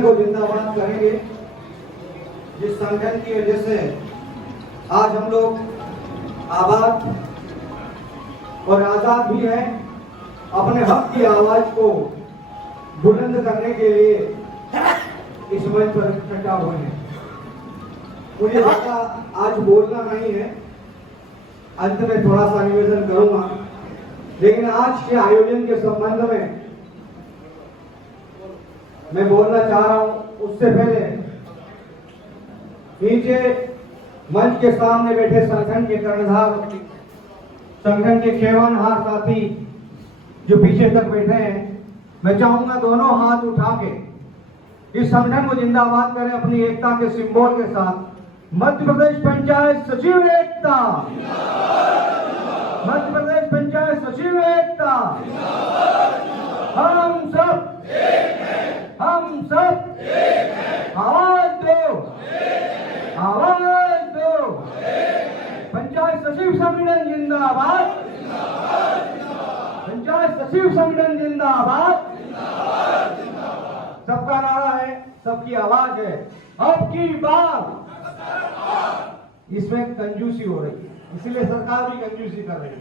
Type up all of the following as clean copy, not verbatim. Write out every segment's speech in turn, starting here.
को जिंदाबाद करेंगे। जिस संगठन की वजह से आज हम लोग आबाद और आजाद भी हैं, अपने हक की आवाज को बुलंद करने के लिए इस मंच पर इकट्ठा हुए हैं। मुझे ज्यादा आज बोलना नहीं है, अंत में थोड़ा सा निवेदन करूंगा, लेकिन आज के आयोजन के संबंध में मैं बोलना चाह रहा हूं। उससे पहले नीचे मंच के सामने बैठे संगठन के कर्णधार, संगठन के खेवानहार साथी जो पीछे तक बैठे हैं, मैं चाहूंगा दोनों हाथ उठा के इस संगठन को जिंदाबाद करें अपनी एकता के सिंबल के साथ। मध्य प्रदेश पंचायत सचिव एकता, मध्य प्रदेश पंचायत सचिव एकता, हम सब आवाज दो, आवाज दो। पंचायत सचिव संगठन जिंदाबाद, पंचायत सचिव संगठन जिंदाबाद। सबका नारा है, सबकी आवाज है। अब की बार इसमें कंजूसी हो रही है, इसीलिए सरकार भी कंजूसी कर रही है।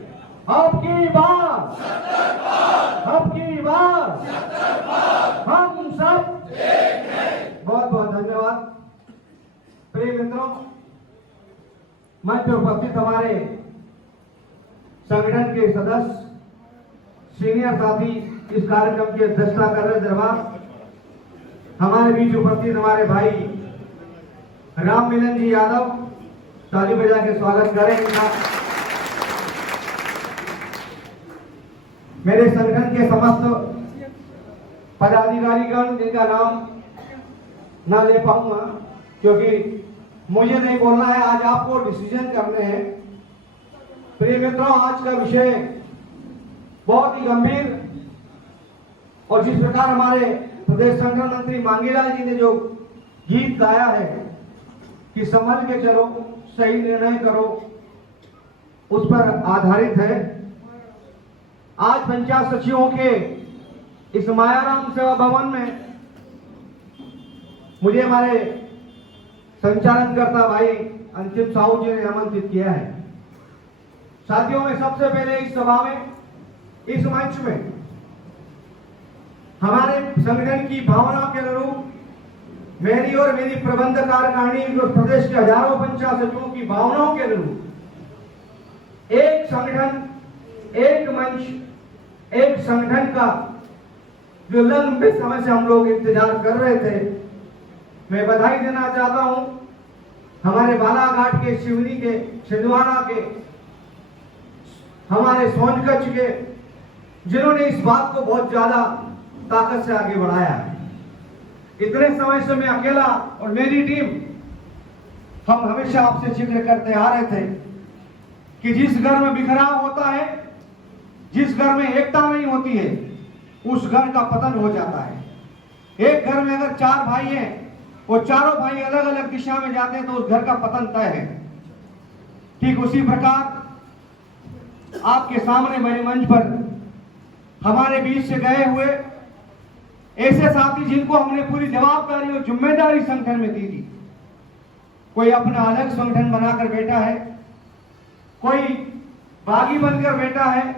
अब की बार, अब की बार हम सब। बहुत बहुत धन्यवाद। प्रिय मित्रों, मंच पर उपस्थित हमारे संगठन के सदस्य, सीनियर साथी इस कार्यक्रम की अध्यक्षता कर रहे दरबार, हमारे बीच उपस्थित हमारे भाई राम मिलन जी यादव, ताली बजा के स्वागत करें इनका। मेरे संगठन के समस्त पदाधिकारीगण, जिनका नाम ना ले पाऊंगा क्योंकि मुझे नहीं बोलना है, आज आपको डिसीजन करने हैं। प्रिय मित्रों, आज का विषय बहुत ही गंभीर, और जिस प्रकार हमारे प्रदेश संगठन मंत्री मांगीलाल जी ने जो गीत गाया है कि संभल के चलो, सही निर्णय करो, उस पर आधारित है। आज पंचायत सचिवों के इस मायाराम सेवा भवन में मुझे हमारे संचालनकर्ता भाई अंतिम साहू जी ने आमंत्रित किया है। साथियों, में सबसे पहले इस सभा में, इस मंच में हमारे संगठन की भावना के अनुरूप मेरी और मेरी प्रबंध कार्यकारिणी और प्रदेश के हजारों पंचायत सचिवों की भावनाओं के अनुरूप एक संगठन, एक मंच, एक संगठन का जो लंबे समय से हम लोग इंतजार कर रहे थे, मैं बधाई देना चाहता हूं हमारे बालाघाट के, शिवनी के, छिंदवाड़ा के, हमारे सोनकच्छ के, जिन्होंने इस बात को बहुत ज्यादा ताकत से आगे बढ़ाया है। इतने समय से मैं अकेला और मेरी टीम, हम हमेशा आपसे जिक्र करते आ रहे थे कि जिस घर में बिखराव होता है, जिस घर में एकता नहीं होती है, उस घर का पतन हो जाता है। एक घर में अगर 4 भाई हैं और चारों भाई अलग अलग दिशा में जाते हैं तो उस घर का पतन तय है। ठीक उसी प्रकार आपके सामने बड़े मंच पर हमारे बीच से गए हुए ऐसे साथी जिनको हमने पूरी जवाबदारी और जिम्मेदारी संगठन में दी थी, कोई अपना अलग संगठन बनाकर बैठा है, कोई बागी बनकर बैठा है,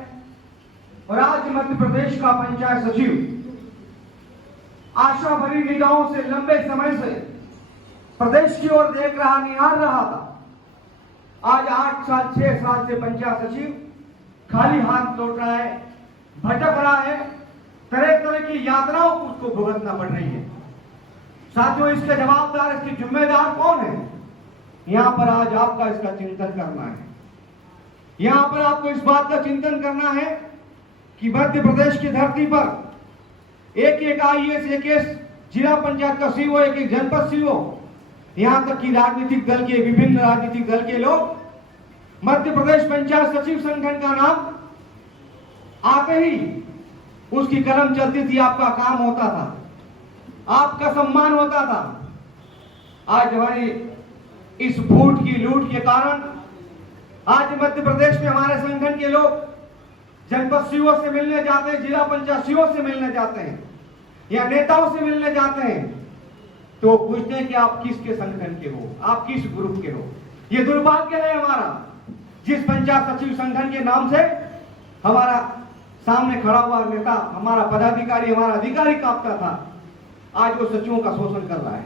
और आज मध्य प्रदेश का पंचायत सचिव आशा भरी निगाहों से लंबे समय से प्रदेश की ओर देख रहा, निहार रहा था। आज 8 साल 6 साल से पंचायत सचिव खाली हाथ लौट रहा है, भटक रहा है, तरह तरह की यातनाओं को उसको भुगतना पड़ रही है। साथियों, इसके जवाबदार, इसके जिम्मेदार कौन है? यहां पर आज आपका इसका चिंतन करना है। यहां पर आपको इस बात का चिंतन करना है कि मध्य प्रदेश की धरती पर एक एक आईएएस, एक जिला पंचायत का सीओ, एक एक जनपद सीओ, यहां तक कि राजनीतिक दल के, विभिन्न राजनीतिक दल के लोग मध्य प्रदेश पंचायत सचिव संगठन का नाम आते ही उसकी कलम चलती थी, आपका काम होता था, आपका सम्मान होता था। आज हमारी इस फूट की लूट के कारण आज मध्य प्रदेश में हमारे संगठन के लोग जनपद सीओ से मिलने जाते हैं, जिला पंचायत सीओ से मिलने जाते हैं, या नेताओं से मिलने जाते हैं, तो वो पूछते हैं कि आप किसके संगठन के हो, आप किस ग्रुप के हो। ये दुर्भाग्य है हमारा, जिस पंचायत सचिव संगठन के नाम से हमारा सामने खड़ा हुआ नेता, हमारा पदाधिकारी, हमारा अधिकारी कांपता था, आज वो सचिवों का शोषण कर रहा है।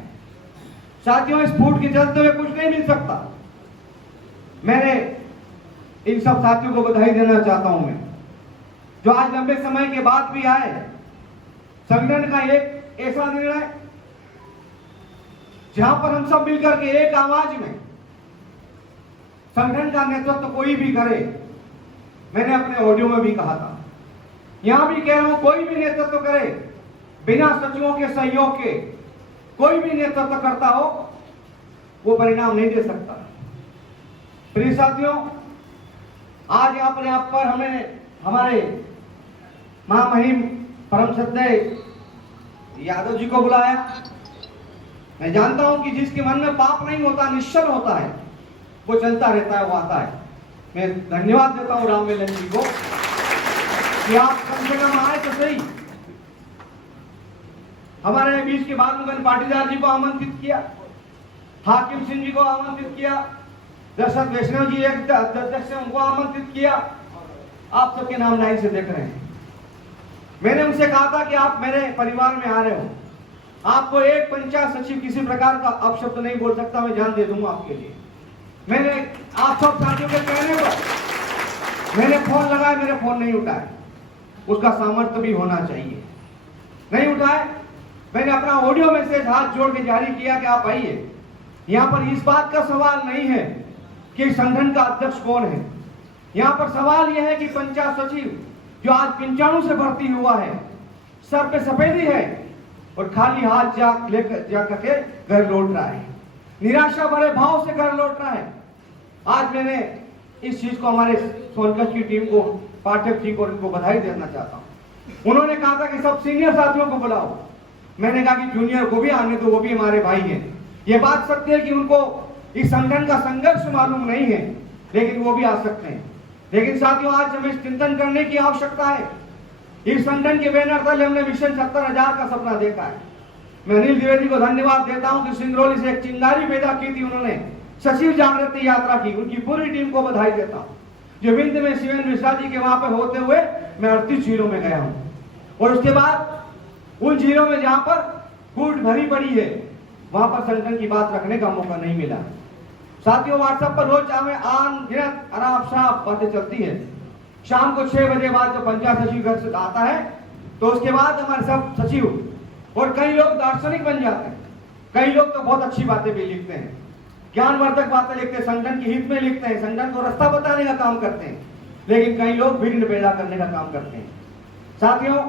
साथियों, इस फूट के चलते हुए कुछ नहीं मिल सकता। मैंने इन सब साथियों को बधाई देना चाहता हूं मैं, जो आज लंबे समय के बाद भी आए। संगठन का एक ऐसा निर्णय जहां पर हम सब मिलकर के एक आवाज में संगठन का नेतृत्व कोई भी करे। मैंने अपने ऑडियो में भी कहा था, यहां भी कह रहा हूं, कोई भी नेतृत्व करे, बिना सचिवों के सहयोग के कोई भी नेतृत्व करता हो, वो परिणाम नहीं दे सकता। प्रिय साथियों, आज अपने आप पर हमें हमारे महामहिम परम श्रद्धेय यादव जी को बुलाया। मैं जानता हूं कि जिसके मन में पाप नहीं होता, निश्चल होता है, वो चलता रहता है, वो आता है। मैं धन्यवाद देता हूं राम मिलन जी को कि आप कम से कम आए तो सही। हमारे बीच के बालमुगन पाटीदार जी को आमंत्रित किया, हाकिम सिंह जी को आमंत्रित किया, दशरथ वैष्णव जी एक अध्यक्ष है, उनको आमंत्रित किया। आप सबके नाम लाइन से देख रहे हैं। मैंने उनसे कहा था कि आप मेरे परिवार में आ रहे हो, आपको एक पंचायत सचिव किसी प्रकार का अपशब्द नहीं बोल सकता, मैं जान दे दूंगा आपके लिए। मैंने आप सब साथियों के कहने पर मैंने फोन लगाया, मेरे फोन नहीं उठाए, उसका सामर्थ्य भी होना चाहिए, नहीं उठाए। मैंने अपना ऑडियो मैसेज हाथ जोड़ के जारी किया कि आप आइए। यहां पर इस बात का सवाल नहीं है कि संगठन का अध्यक्ष कौन है, यहां पर सवाल यह है कि पंचायत सचिव जो आज 95 से भर्ती हुआ है, सर पे सफेदी है और खाली हाथ जाकर के घर लौट रहा है, निराशा भरे भाव से घर लौट रहा है। आज मैंने इस चीज को हमारे सोनकच्छ की टीम को, पाठक जी को, उनको बधाई देना चाहता हूं। उन्होंने कहा था कि सब सीनियर साथियों को बुलाओ, मैंने कहा कि जूनियर को भी आने दो, वो भी हमारे भाई हैं। ये बात सत्य है कि उनको इस संगठन का संघर्ष मालूम नहीं है, लेकिन वो भी आ सकते हैं। लेकिन साथियों, आज हमें चिंतन करने की आवश्यकता है। इस संगठन के बैनर तले हमने मिशन 70,000 का सपना देखा है। मैं अनिल द्विवेदी को धन्यवाद देता हूं कि सिंगरौली से एक चिंगारी पैदा की थी उन्होंने, सचिव जागृति यात्रा की। उनकी पूरी टीम को बधाई देता हूं। जो विंध्य में शिवेंद्र मिश्रा जी के वहां पर होते हुए मैं 38 झीलों में गया हूं, और उसके बाद उन झीलों में जहां पर कूट भरी पड़ी है, वहां पर संगठन की बात रखने का मौका नहीं मिला। साथियों, व्हाट्सएप पर रोज हमें अनगिनत अनाप शनाप बातें चलती है। शाम को 6 बजे बाद जब पंचायत सचिव घर से आता है, तो उसके बाद हमारे सब सचिव और कई लोग दार्शनिक बन जाते हैं, कई लोग तो बहुत अच्छी बातें भी लिखते हैं, ज्ञानवर्धक बातें लिखते हैं, संगठन के हित में लिखते हैं, संगठन को रास्ता बताने का काम करते हैं, लेकिन कई लोग विघ्न पैदा करने का काम करते हैं। साथियों,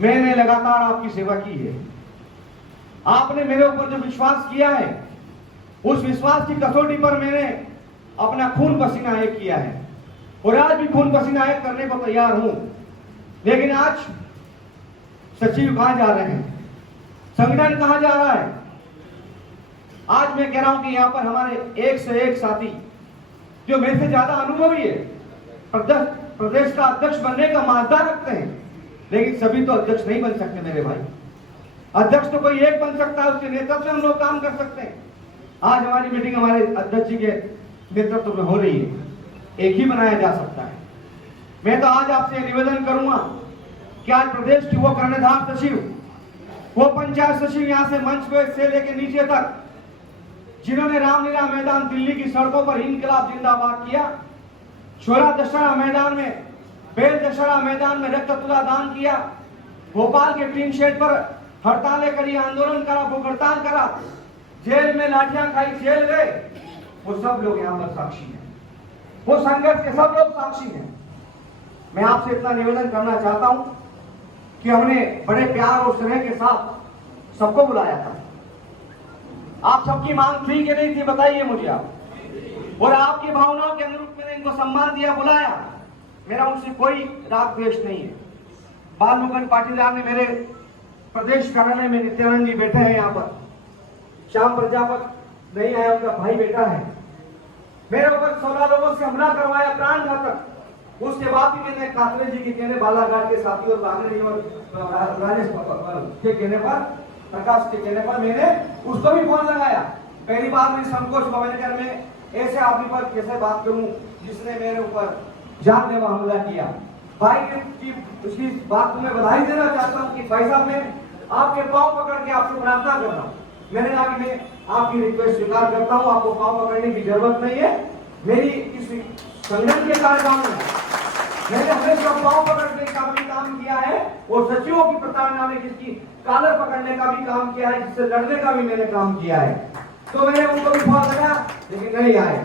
मैंने लगातार आपकी सेवा की है। आपने मेरे ऊपर जो विश्वास किया है, उस विश्वास की कसौटी पर मैंने अपना खून पसीना एक किया है, और आज भी खून पसीना एक करने को तैयार हूं। लेकिन आज सचिव कहां जा रहे हैं, संगठन कहां जा रहा है? आज मैं कह रहा हूं कि यहां पर हमारे एक से एक साथी जो मेरे से ज्यादा अनुभवी है, प्रदेश का अध्यक्ष बनने का मादा रखते हैं, लेकिन सभी तो अध्यक्ष नहीं बन सकते मेरे भाई। अध्यक्ष तो कोई एक बन सकता है, उसके नेतृत्व में हम लोग काम कर सकते हैं। आज हमारी मीटिंग हमारे अध्यक्ष जी के नेतृत्व में हो रही है, एक ही बनाया जा सकता है। मैं तो आज आपसे निवेदन करूंगा कि आज प्रदेश की वो कर्णधार सचिव, वो पंचायत सचिव यहां से मंच पे से लेकर नीचे तक, जिन्होंने रामलीला मैदान दिल्ली की सड़कों पर इनकलाब जिंदाबाद किया, छोरा दशहरा मैदान में, बेल दशहरा मैदान में रक्ततुला दान किया, भोपाल के टीन शेड पर हड़तालें करी, आंदोलन करा, भूख हड़ताल करा, जेल में लाठियां खाई, जेल गए, वो सब लोग यहाँ पर साक्षी हैं, वो संघर्ष के सब लोग साक्षी हैं। मैं आपसे इतना निवेदन करना चाहता हूं कि हमने बड़े प्यार और स्नेह के साथ सबको बुलाया था। आप सबकी मांग थी कि नहीं थी, बताइए मुझे आप, और आपकी भावनाओं के अनुरूप मैंने इनको सम्मान दिया, बुलाया। मेरा उनसे कोई राग द्वेष नहीं है। बालमुकुंद पाटीदार ने मेरे प्रदेश कार्यालय में, नित्यानंद जी बैठे हैं यहाँ पर, श्याम प्रजापत नहीं आया, उनका भाई बेटा है, मेरे ऊपर 16 लोगों से हमला करवाया, प्राण घातक। उसके बाद भी मैंने कातरे जी के कहने, बालाघाट के साथी और राजेश के कहने पर प्रकाश के कहने पर मैंने उसको भी फोन लगाया। पहली बार मैंने संकोच हुआ, मैंने कहा मैं ऐसे आदमी पर कैसे बात करूं जिसने मेरे ऊपर जानलेवा हमला किया। भाई की उसकी बात को मैं बधाई देना चाहता हूं कि भाई साहब मैं आपके पांव पकड़ के आपसे प्रार्थना कर रहा हूं। मैंने कहा कि मैं आपकी रिक्वेस्ट स्वीकार करता हूं, आपको पांव पकड़ने की जरूरत नहीं है। मेरी इस संगठन के कार्यक्रम में मैंने हमेशा पांव पकड़ने का भी काम किया है और सचिवों की प्रताड़ना में जिसकी कालर पकड़ने का भी काम किया है, जिससे लड़ने का भी मैंने काम किया है। तो मैंने उनको भी फोन लगाया लेकिन नहीं आए।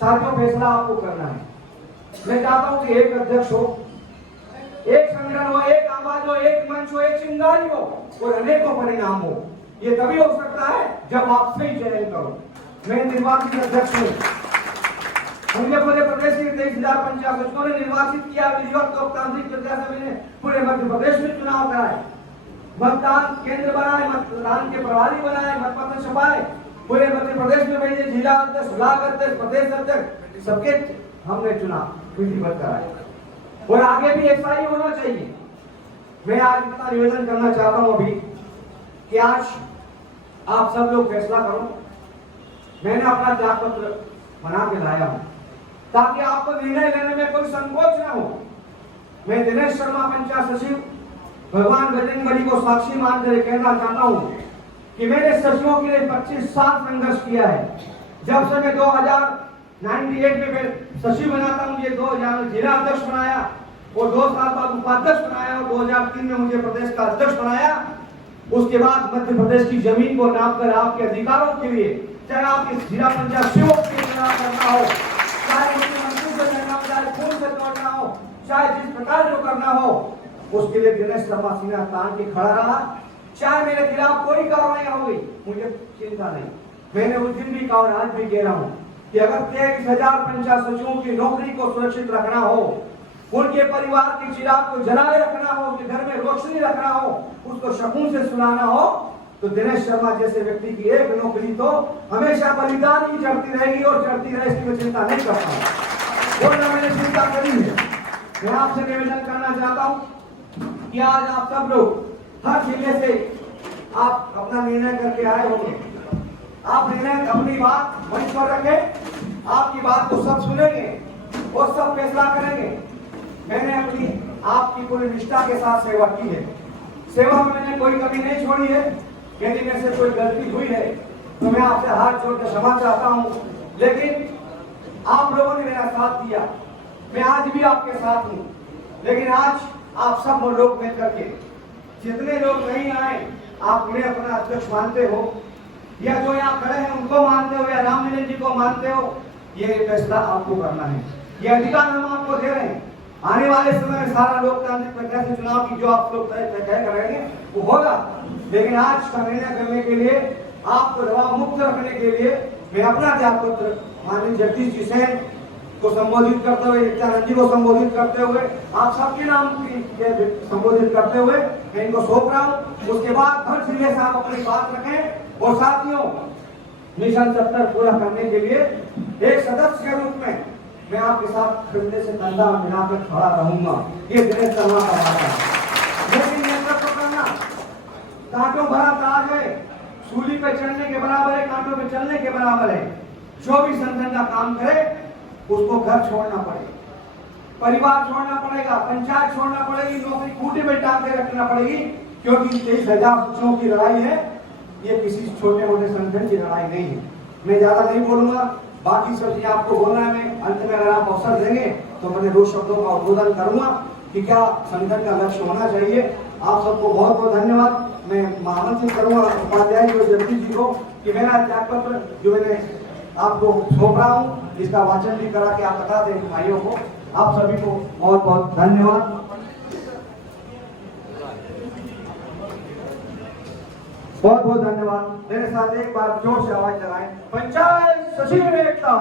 साथियों, फैसला आपको करना है। मैं चाहता हूं कि एक अध्यक्ष हो, एक संगठन हो, एक आवाज हो, एक मंच हो, एक चिंगारी हो और अनेकों परिणाम हो। ये तभी हो सकता है जब आप सही चयन करो। मैं निर्वाचित अध्यक्ष हूँ। मुझे पूरे प्रदेश के 23,000 पंचायत सचिवों ने निर्वाचित किया। विधिवत लोकतांत्रिक प्रक्रिया से मैंने पूरे मध्य प्रदेश में चुनाव कराए, मतदान केंद्र बनाए, मतदान के प्रभारी बनाए, मतपत्र छपाए, पूरे मध्य प्रदेश में भेजे, जिला अध्यक्ष, ब्लॉक अध्यक्ष, प्रदेश अध्यक्ष, सबके हमने चुनाव विधिवत कराए और आगे भी ऐसा ही होना चाहिए। मैं आज इतना निवेदन करना चाहता हूं अभी कि आज आप सब लोग फैसला करो। मैंने अपना त्याग पत्र बना के लाया हूं ताकि आपको निर्णय लेने में कोई संकोच न हो। मैं दिनेश शर्मा, पंचायत सचिव, भगवान बजरंगबली को साक्षी मानकर कहना चाहता हूं कि मैंने सचिवों के लिए 25 साल संघर्ष किया है। जब से मैं 2098 में सचिव बना था, मुझे 2000 में जिला अध्यक्ष बनाया और 2 साल बाद उपाध्यक्ष बनाया और 2003 में मुझे प्रदेश का अध्यक्ष बनाया। उसके बाद मध्य प्रदेश की जमीन को नापकर आपके अधिकारों के लिए, चाहे आपके जिला पंचायत सेवक के चुनाव करना हो, चाहे मुख्यमंत्री से करना हो, चाहे खून से तोड़ना हो, चाहे जिस प्रकार जो करना हो, उसके लिए दिनेश शर्मा सीना तान के खड़ा रहा। चाहे मेरे खिलाफ कोई कार्रवाई होगी, मुझे चिंता नहीं। मैंने उस दिन भी कहा और आज भी कह रहा हूं कि अगर 23,000 पंचायत सचिवों की नौकरी को सुरक्षित रखना हो, उनके परिवार के चिराग को जलाए रखना हो, उनके घर में रोशनी रखना हो, उसको शकून से सुनाना हो, तो दिनेश शर्मा जैसे व्यक्ति की एक नौकरी तो हमेशा बलिदान ही चढ़ती रहेगी और चढ़ती रहे, इसकी मैं चिंता नहीं करता हूं। और मैंने चिंता करी है। मैं आपसे निवेदन करना चाहता हूं कि आज आप सब लोग हर जिले से आप अपना निर्णय करके आए होंगे। आप निर्णय अपनी बात मंच पर रखें, आपकी बात को सब सुनेंगे और सब फैसला करेंगे। मैंने अपनी आपकी पूरी निष्ठा के साथ सेवा की है। सेवा में मैंने कोई कमी नहीं छोड़ी है। यदि मेरे से कोई गलती हुई है तो मैं आपसे हाथ जोड़कर क्षमा चाहता हूं, लेकिन आप लोगों ने मेरा साथ दिया। मैं आज भी आपके साथ हूं, लेकिन आज आप सब लोग मिलकर के, जितने लोग नहीं आए, आप उन्हें अपना अध्यक्ष मानते हो या जो यहाँ खड़े हैं उनको मानते हो या राम मिलन जी को मानते हो, ये फैसला आपको करना है। ये अधिकार हम आपको दे रहे हैं। आने वाले समय में सारा लोकतांत्रिक प्रक्रिया से चुनाव की जो आप लोग तय करेंगे वो होगा, लेकिन आज का निर्णय करने के लिए, आपको दबाव मुक्त रखने के लिए मैं अपना त्याग पत्र माननीय जगदीश जी सेन को संबोधित करते हुए, नित्यानंद जी को संबोधित करते हुए, आप सबके नाम संबोधित करते हुए मैं इनको सौंप रहा हूँ। उसके बाद हर जिले से आप अपनी बात रखें और साथियों, मिशन 70 पूरा करने के लिए एक सदस्य के रूप में मैं आपके साथ कंधे से कंधा मिलाकर खड़ा रहूंगा। ये दिनेश शर्मा का वादा है। लेकिन नेतृत्व करना कांटों भरा ताज है, सूली पे चढ़ने के बराबर है, कांटों पे चलने के बराबर है। जो भी संगठन का काम करे उसको घर छोड़ना पड़ेगा, परिवार छोड़ना पड़ेगा, पंचायत छोड़ना पड़ेगी, नौकरी खूंटे पे टांग के रखना पड़ेगी, क्योंकि 23,000 सचिवों की लड़ाई है। ये किसी छोटे मोटे संगठन की लड़ाई नहीं है। मैं ज्यादा नहीं बोलूंगा, बाकी सब चीजें आपको बोलना है। मैं अंत में अगर आप अवसर देंगे तो मैंने 2 शब्दों का उद्बोधन करूंगा कि क्या संगठन का लक्ष्य होना चाहिए। आप सबको बहुत बहुत धन्यवाद। मैं आमंत्रित करूंगा उपाध्याय जी और जगदीश जी को कि मेरा त्याग पत्र जो मैंने आपको सौंप रहा हूँ, इसका वाचन भी करा के आप बता दें भाइयों को। आप सभी को बहुत बहुत धन्यवाद। बहुत बहुत धन्यवाद। मेरे साथ एक बार जोर से आवाज लगाएं, पंचायत सचिव एकता।